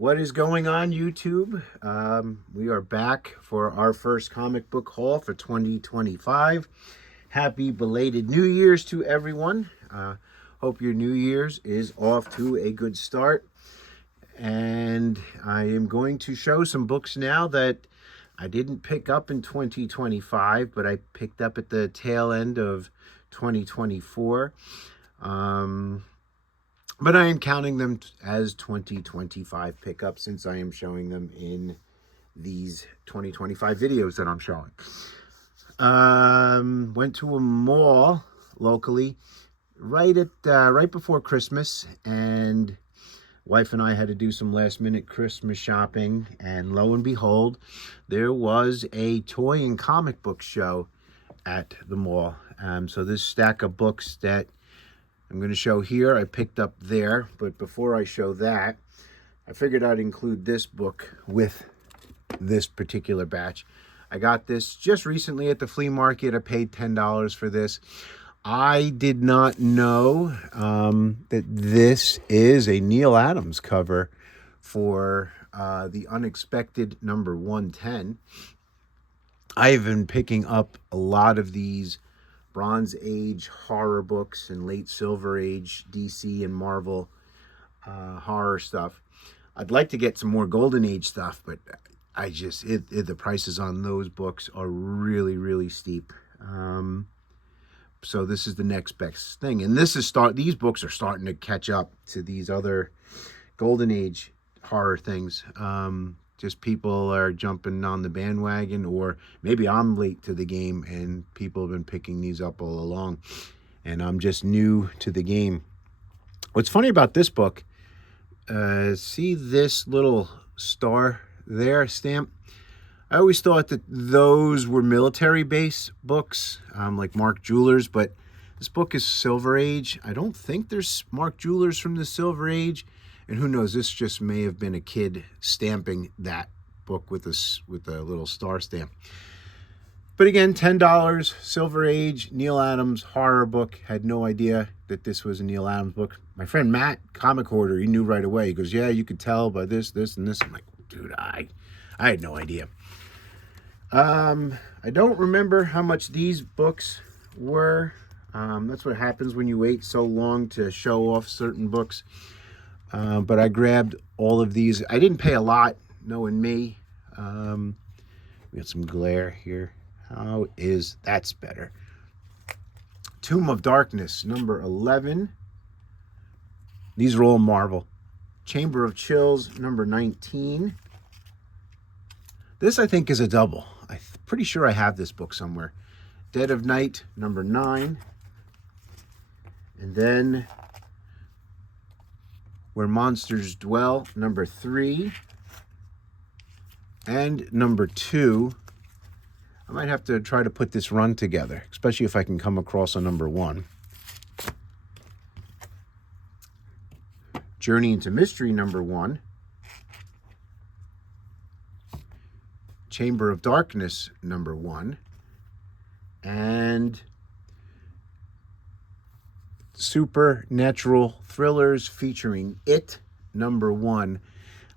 What is going on, YouTube? We are back for our first comic book haul for 2025. Happy belated New Year's to everyone. Hope your New Year's is off to a good start. And I am going to show some books now that I didn't pick up in 2025, but I picked up at the tail end of 2024. But I am counting them as 2025 pickups since I am showing them in these 2025 videos that I'm showing. Went to a mall locally right before Christmas, and wife and I had to do some last minute Christmas shopping, and lo and behold, there was a toy and comic book show at the mall. So this stack of books that I'm going to show here, I picked up there. But before I show that, I figured I'd include this book with this particular batch. I got this just recently at the flea market. I paid $10 for this. I did not know that this is a Neal Adams cover for The Unexpected number 110. I've been picking up a lot of these Bronze Age horror books and late Silver Age DC and Marvel horror stuff. I'd like to get some more Golden Age stuff, but the prices on those books are really, really steep. So this is the next best thing, and these books are starting to catch up to these other Golden Age horror things. Just people are jumping on the bandwagon, or maybe I'm late to the game and people have been picking these up all along and I'm just new to the game. What's funny about this book, see this little star there, stamp? I always thought that those were military base books, like Mark Jewelers, but this book is Silver Age. I don't think there's Mark Jewelers from the Silver Age. And who knows, this just may have been a kid stamping that book with a little star stamp. But again, $10, Silver Age, Neal Adams horror book. Had no idea that this was a Neal Adams book. My friend Matt, comic hoarder, he knew right away. He goes, yeah, you could tell by this, and this. I'm like, dude, I had no idea. I don't remember how much these books were. That's what happens when you wait so long to show off certain books. But I grabbed all of these. I didn't pay a lot, knowing me. We got some glare here. That's better. Tomb of Darkness, number 11. These are all Marvel. Chamber of Chills, number 19. This, I think, is a double. I'm pretty sure I have this book somewhere. Dead of Night, number 9. And then Where Monsters Dwell, number 3. And number 2. I might have to try to put this run together, especially if I can come across a number 1. Journey into Mystery, number 1. Chamber of Darkness, number 1. And Supernatural Thrillers featuring It, number 1.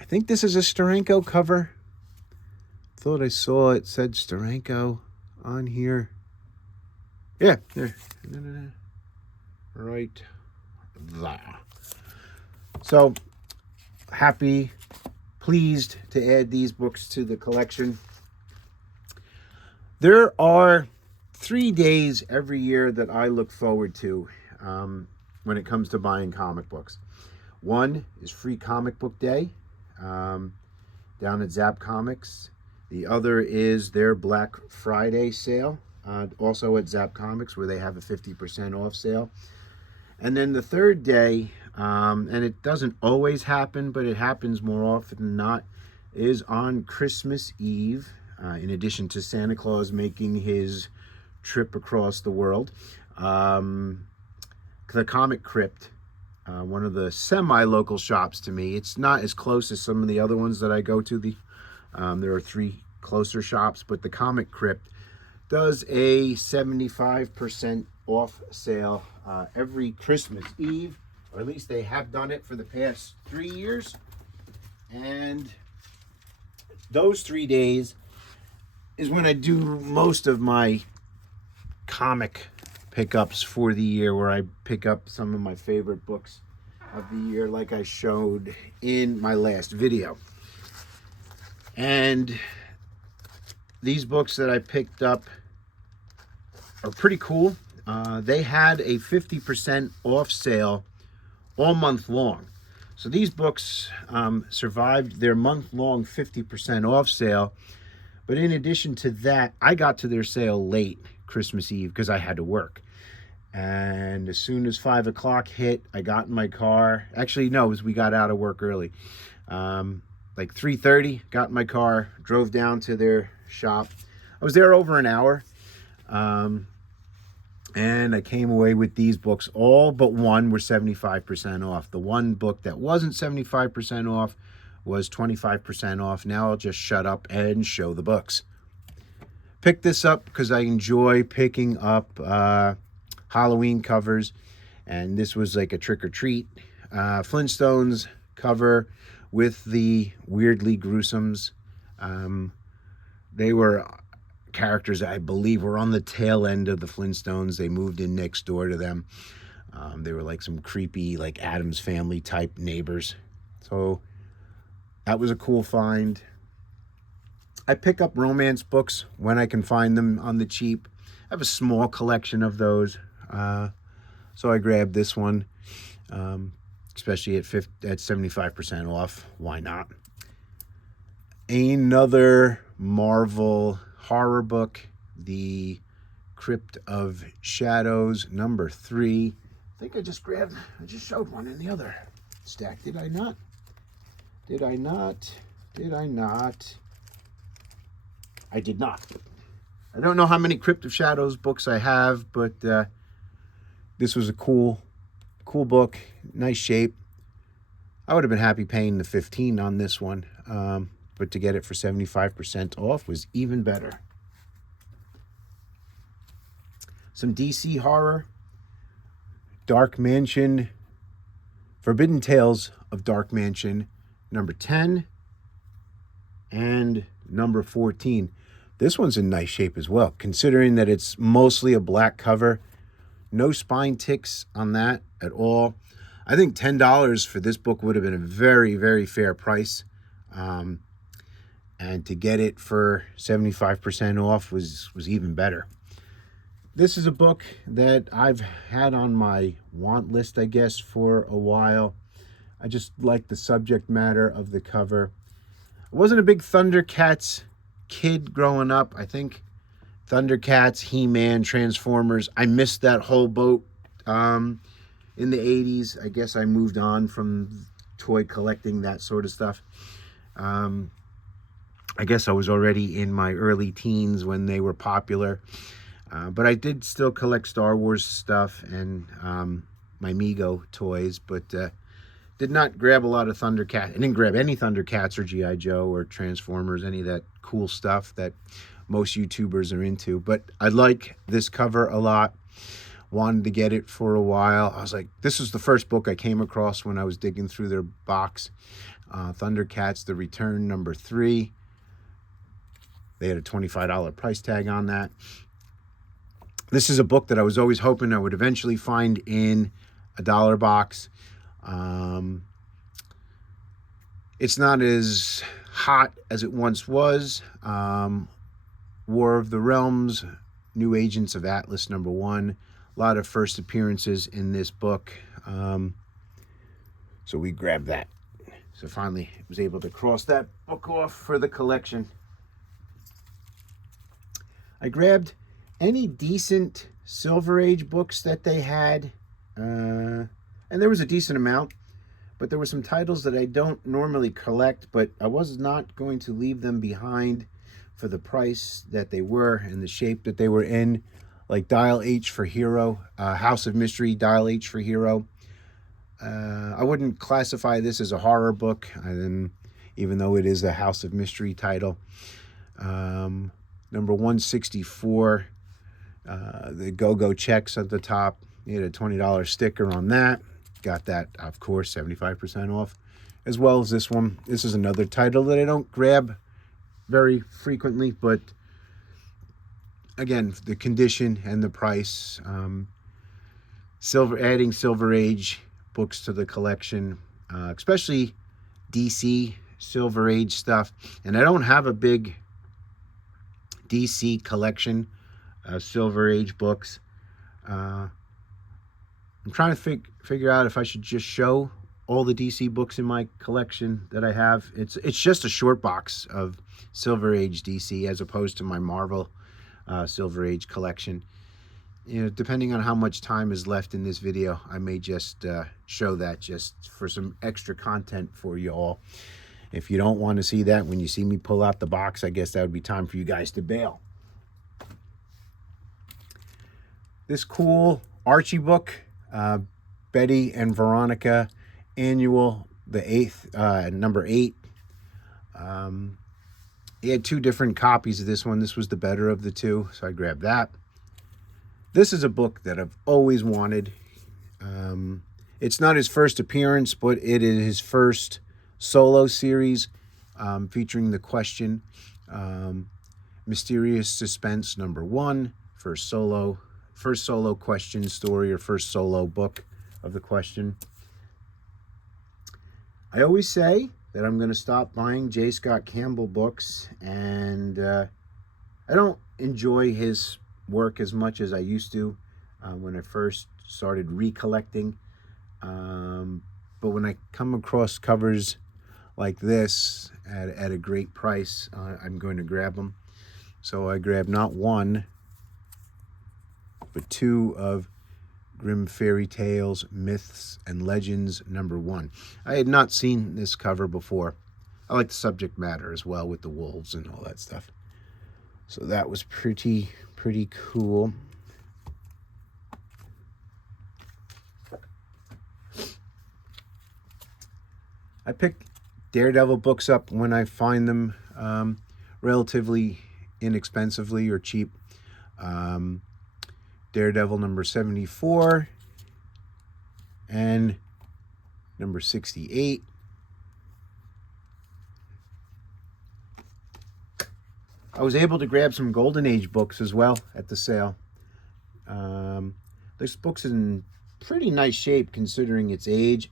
I think this is a Steranko cover. Thought I saw it said Steranko on here. Yeah, there. Right there. So, pleased to add these books to the collection. There are 3 days every year that I look forward to when it comes to buying comic books. One is Free Comic Book Day down at Zap Comics. The other is their Black Friday sale, also at Zap Comics, where they have a 50% off sale. And then the third day, and it doesn't always happen, but it happens more often than not, is on Christmas Eve, in addition to Santa Claus making his trip across the world. The Comic Crypt, one of the semi-local shops to me. It's not as close as some of the other ones that I go to. There are 3 closer shops, but the Comic Crypt does a 75% off sale every Christmas Eve, or at least they have done it for the past 3 years. And those 3 days is when I do most of my comic pickups for the year, where I pick up some of my favorite books of the year, like I showed in my last video. And these books that I picked up are pretty cool. They had a 50% off sale all month long. So these books survived their month-long 50% off sale. But in addition to that, I got to their sale late Christmas Eve because I had to work. And as soon as 5 o'clock hit, I got in my car. Actually, no, we got out of work early. Like 3:30, got in my car, drove down to their shop. I was there over an hour. And I came away with these books. All but one were 75% off. The one book that wasn't 75% off was 25% off. Now I'll just shut up and show the books. Picked this up because I enjoy picking up Halloween covers. And this was like a trick-or-treat Flintstones cover with the weirdly gruesomes. They were characters I believe were on the tail end of the Flintstones. They moved in next door to them. They were like some creepy, like Addams Family type neighbors. So that was a cool find. I pick up romance books when I can find them on the cheap. I have a small collection of those. So I grabbed this one, especially at 75% off. Why not? Another Marvel horror book, The Crypt of Shadows, number 3. I think I just showed one in the other stack. Did I not? I did not. I don't know how many Crypt of Shadows books I have, but this was a cool book, nice shape. I would have been happy paying the $15 on this one. But to get it for 75% off was even better. Some DC horror. Dark Mansion. Forbidden Tales of Dark Mansion, number 10 and number 14. This one's in nice shape as well, considering that it's mostly a black cover. No spine ticks on that at all. I think $10 for this book would have been a very, very fair price. And to get it for 75% off was even better. This is a book that I've had on my want list, I guess, for a while. I just like the subject matter of the cover. I wasn't a big Thundercats kid growing up. I think Thundercats, He-Man, Transformers, I missed that whole boat in the 80s. I guess I moved on from toy collecting, that sort of stuff. I guess I was already in my early teens when they were popular. But I did still collect Star Wars stuff and my Mego toys, but did not grab a lot of Thundercats. I didn't grab any Thundercats or G.I. Joe or Transformers, any of that cool stuff that most YouTubers are into. But I like this cover a lot. Wanted to get it for a while. I was like, this was the first book I came across when I was digging through their box. Thundercats, The Return, number 3. They had a $25 price tag on that. This is a book that I was always hoping I would eventually find in a dollar box. It's not as hot as it once was. War of the Realms, New Agents of Atlas, number 1. A lot of first appearances in this book. So we grabbed that. So finally was able to cross that book off for the collection. I grabbed any decent Silver Age books that they had. And there was a decent amount. But there were some titles that I don't normally collect. But I was not going to leave them behind for the price that they were and the shape that they were in. Like Dial H for Hero. House of Mystery, Dial H for Hero. I wouldn't classify this as a horror book, even though it is a House of Mystery title. Number 164, the Go-Go checks at the top. You had a $20 sticker on that. Got that, of course, 75% off as well as this one. This is another title that I don't grab very frequently, but again, the condition and the price. Adding Silver Age books to the collection, especially DC Silver Age stuff. And I don't have a big DC collection of Silver Age books. I'm trying to figure out if I should just show all the DC books in my collection that I have. It's just a short box of Silver Age DC as opposed to my Marvel Silver Age collection. You know, depending on how much time is left in this video, I may just show that just for some extra content for you all. If you don't want to see that when you see me pull out the box, I guess that would be time for you guys to bail. This cool Archie book, Betty and Veronica Annual, number 8. He had 2 different copies of this one. This was the better of the 2, so I grabbed that. This is a book that I've always wanted. It's not his first appearance, but it is his first solo series featuring the question, Mysterious Suspense #1, first solo question story or first solo book of the question. I always say that I'm going to stop buying J. Scott Campbell books, and I don't enjoy his work as much as I used to when I first started recollecting. But when I come across covers like this at a great price, I'm going to grab them. So I grabbed not 1, but 2 of Grimm Fairy Tales, Myths and Legends #1. I had not seen this cover before. I like the subject matter as well with the wolves and all that stuff. So that was pretty cool. I pick Daredevil books up when I find them relatively inexpensively or cheap. Daredevil number 74 and number 68. I was able to grab some Golden Age books as well at the sale. This book's in pretty nice shape considering its age.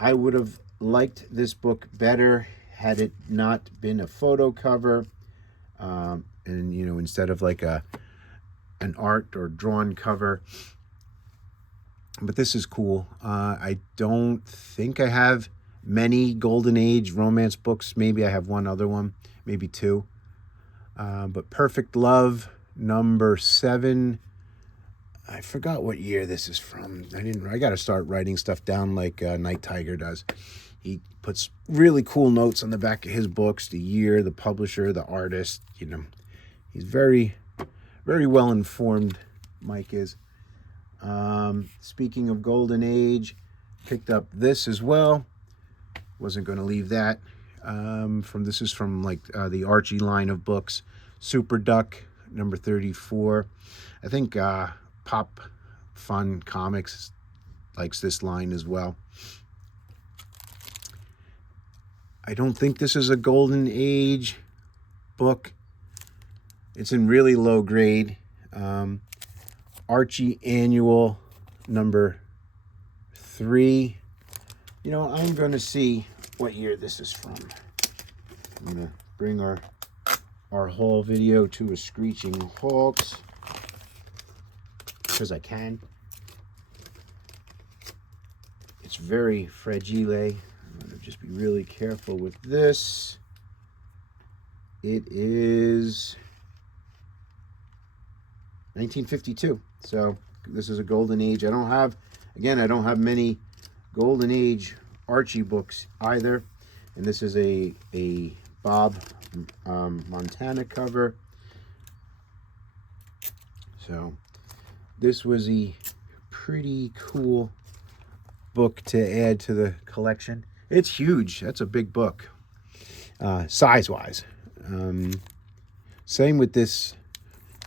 I would have liked this book better had it not been a photo cover, and you know, instead of like an art or drawn cover. But this is cool. I don't think I have many Golden Age romance books. Maybe I have one other one, maybe 2. But Perfect Love number 7. I forgot what year this is from. I got to start writing stuff down like Night Tiger does. He puts really cool notes on the back of his books, the year, the publisher, the artist. You know, he's very, very well informed, Mike is. Speaking of Golden Age, picked up this as well. Wasn't going to leave that. This is from like the Archie line of books. Super Duck number 34. I think Pop Fun Comics likes this line as well. I don't think this is a Golden Age book. It's in really low grade. Archie Annual number 3. You know, I'm going to see what year this is from. I'm going to bring our haul video to a screeching halt because I can. It's very fragile. I'm going to just be really careful with this. It is 1952. So this is a Golden Age. I don't have many Golden Age Archie books either. And this is a Bob Montana cover. So this was a pretty cool book to add to the collection. It's huge. That's a big book, size-wise. Same with this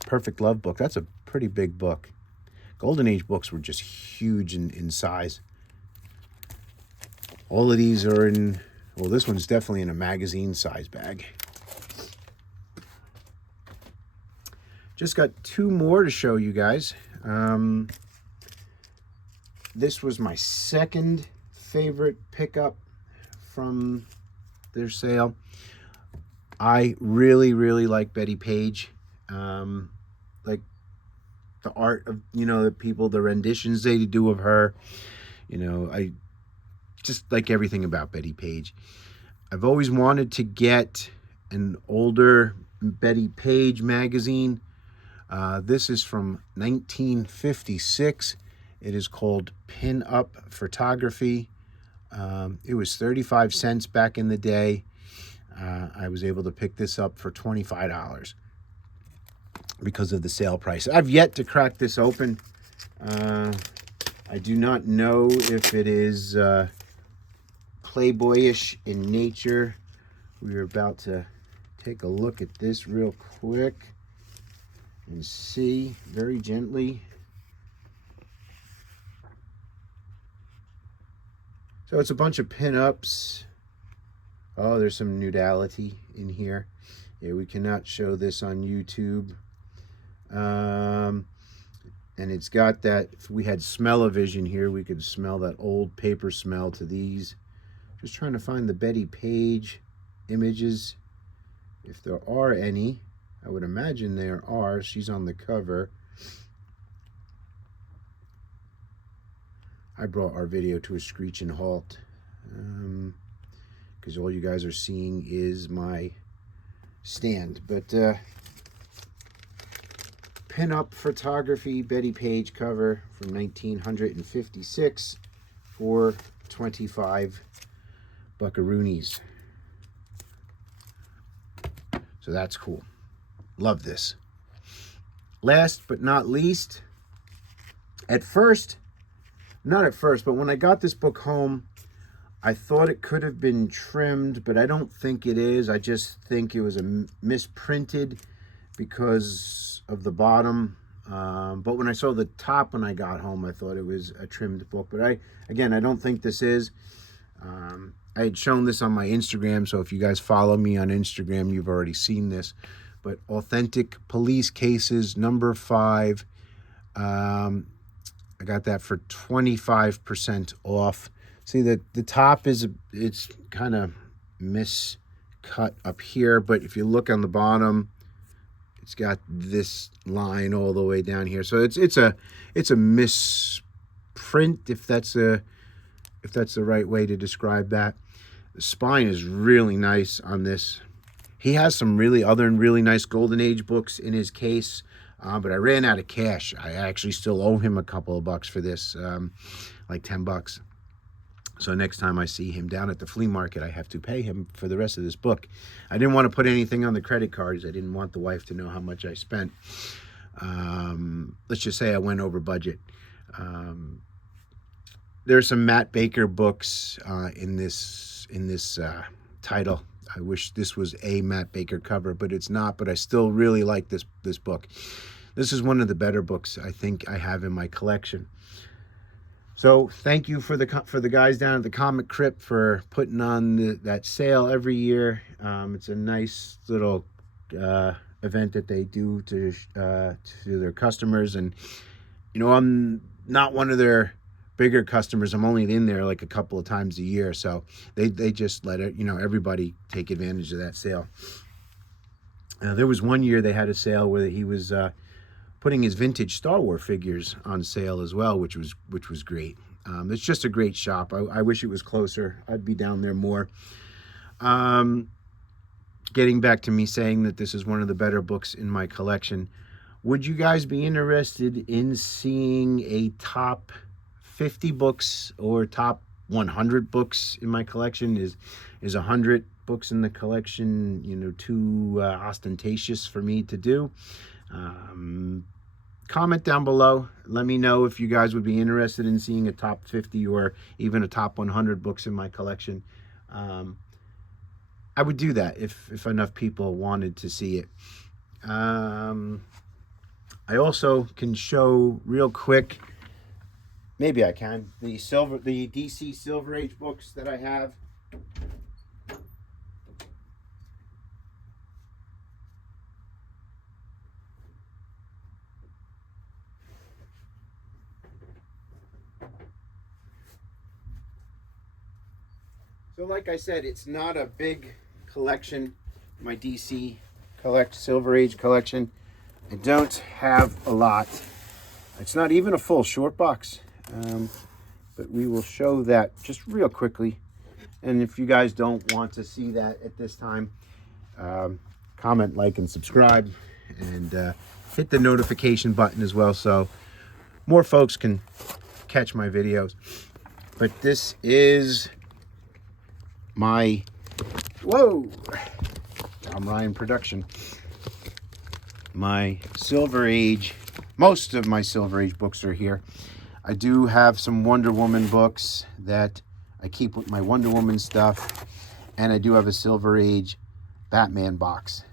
Perfect Love book. That's a pretty big book. Golden Age books were just huge in size. All of these are in Well, this one's definitely in a magazine size bag. Just got two more to show you guys. This was my second favorite pickup from their sale. I really, really like Betty Page. Like the art of, the people, the renditions they do of her. I just like everything about Betty Page. I've always wanted to get an older Betty Page magazine. This is from 1956. It is called Pin Up Photography. It was 35 cents back in the day. I was able to pick this up for $25 because of the sale price. I've yet to crack this open. I do not know if it is Playboyish in nature. We're about to take a look at this real quick and see very gently. So it's a bunch of pin-ups. Oh, there's some nudality in here. Yeah, we cannot show this on YouTube. And it's got that, if we had smell-o-vision here, we could smell that old paper smell to these. Just trying to find the Betty Page images, if there are any. I would imagine there are. She's on the cover. I brought our video to a screeching halt because all you guys are seeing is my stand. But Pin-Up Photography Betty Page cover from 1956 for 25 buckaroonies. So that's cool. Love this. Last but not least, not at first, but when I got this book home, I thought it could have been trimmed, but I don't think it is. I just think it was misprinted because of the bottom. But when I saw the top when I got home, I thought it was a trimmed book. But I don't think this is. I had shown this on my Instagram, so if you guys follow me on Instagram, you've already seen this. But Authentic Police Cases, number 5. I got that for 25% off. See that the top it's kind of miscut up here, but if you look on the bottom, it's got this line all the way down here. So it's a misprint, if that's the right way to describe that. The spine is really nice on this. He has some other really nice Golden Age books in his case. But I ran out of cash. I actually still owe him a couple of bucks for this, like 10 bucks. So next time I see him down at the flea market, I have to pay him for the rest of this book. I didn't want to put anything on the credit cards. I didn't want the wife to know how much I spent. Let's just say I went over budget. There's some Matt Baker books in this title. I wish this was a Matt Baker cover, but it's not. But I still really like this book. This is one of the better books I think I have in my collection. So thank you for the guys down at the Comic Crypt for putting on that sale every year. It's a nice little event that they do to their customers, and I'm not one of their bigger customers. I'm only in there like a couple of times a year, so they just let it, everybody take advantage of that sale. There was one year they had a sale where he was putting his vintage Star Wars figures on sale as well, which was great. It's just a great shop. I wish it was closer. I'd be down there more. Getting back to me saying that this is one of the better books in my collection, would you guys be interested in seeing a top 50 books or top 100 books in my collection? Is 100 books in the collection, too ostentatious for me to do? Comment down below. Let me know if you guys would be interested in seeing a top 50 or even a top 100 books in my collection. I would do that if enough people wanted to see it. I also can show real quick, maybe I can, the DC Silver Age books that I have. So like I said, it's not a big collection. My DC Silver Age collection. I don't have a lot. It's not even a full short box. But we will show that just real quickly. And if you guys don't want to see that at this time, comment, like, and subscribe, and hit the notification button as well so more folks can catch my videos. But this is my, whoa, I'm Ryan Production. My Silver Age, most of my Silver Age books are here. I do have some Wonder Woman books that I keep with my Wonder Woman stuff, and I do have a Silver Age Batman box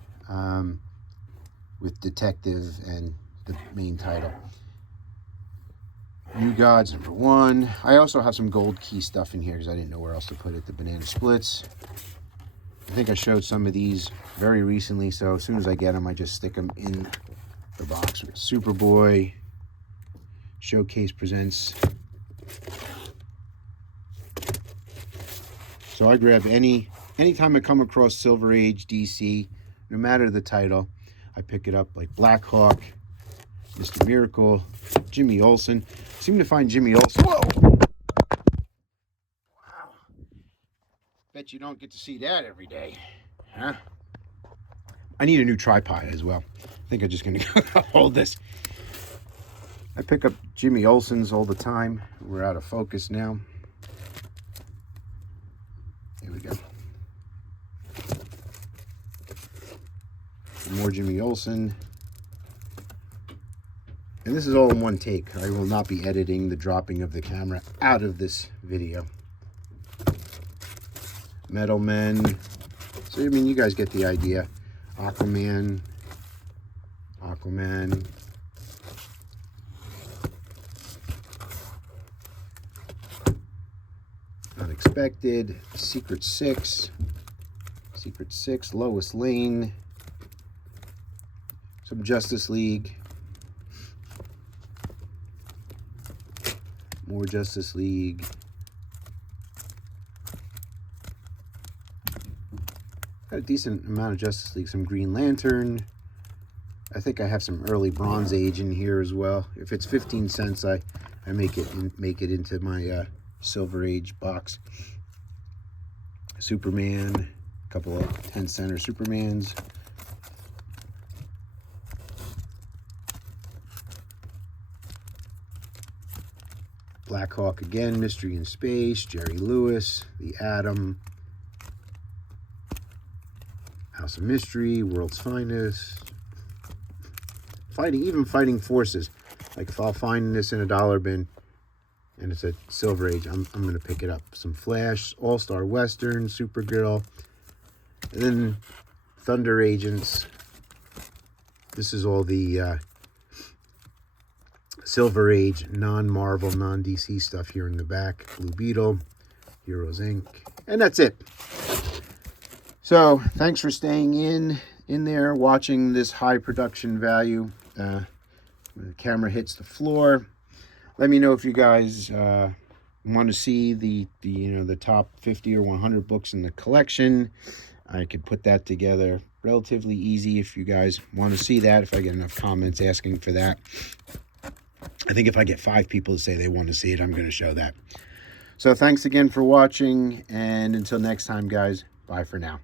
with Detective and the main title. New Gods #1. I also have some Gold Key stuff in here because I didn't know where else to put it. The Banana Splits. I think I showed some of these very recently, so as soon as I get them, I just stick them in the box. Superboy. Showcase Presents. So I grab anytime I come across Silver Age DC, no matter the title, I pick it up, like Black Hawk, Mr. Miracle, Jimmy Olsen. Seem to find Jimmy Olsen. Whoa! Wow. Bet you don't get to see that every day, huh? I need a new tripod as well. I think I'm just gonna hold this. I pick up Jimmy Olsen's all the time. We're out of focus now. Here we go. More Jimmy Olsen. And this is all in one take. I will not be editing the dropping of the camera out of this video. Metal Men. So, I mean, you guys get the idea. Aquaman. Unexpected. Secret Six, Lois Lane. Some Justice League. More Justice League. Got a decent amount of Justice League. Some Green Lantern. I think I have some early Bronze Age in here as well. If it's 15 cents, I make it into my Silver Age box. Superman, a couple of 10-center Supermans. Black Hawk again, Mystery in Space, Jerry Lewis, The Atom, House of Mystery, World's Finest. Even Fighting Forces. Like if I'll find this in a dollar bin and it's a Silver Age, I'm going to pick it up. Some Flash, All-Star Western, Supergirl, and then Thunder Agents. This is all the Silver Age, non-Marvel, non-DC stuff here in the back. Blue Beetle, Heroes Inc. And that's it. So, thanks for staying in there, watching this high production value. When the camera hits the floor. Let me know if you guys want to see the top 50 or 100 books in the collection. I could put that together relatively easy if you guys want to see that, if I get enough comments asking for that. I think if I get 5 people to say they want to see it, I'm going to show that. So thanks again for watching, and until next time, guys, bye for now.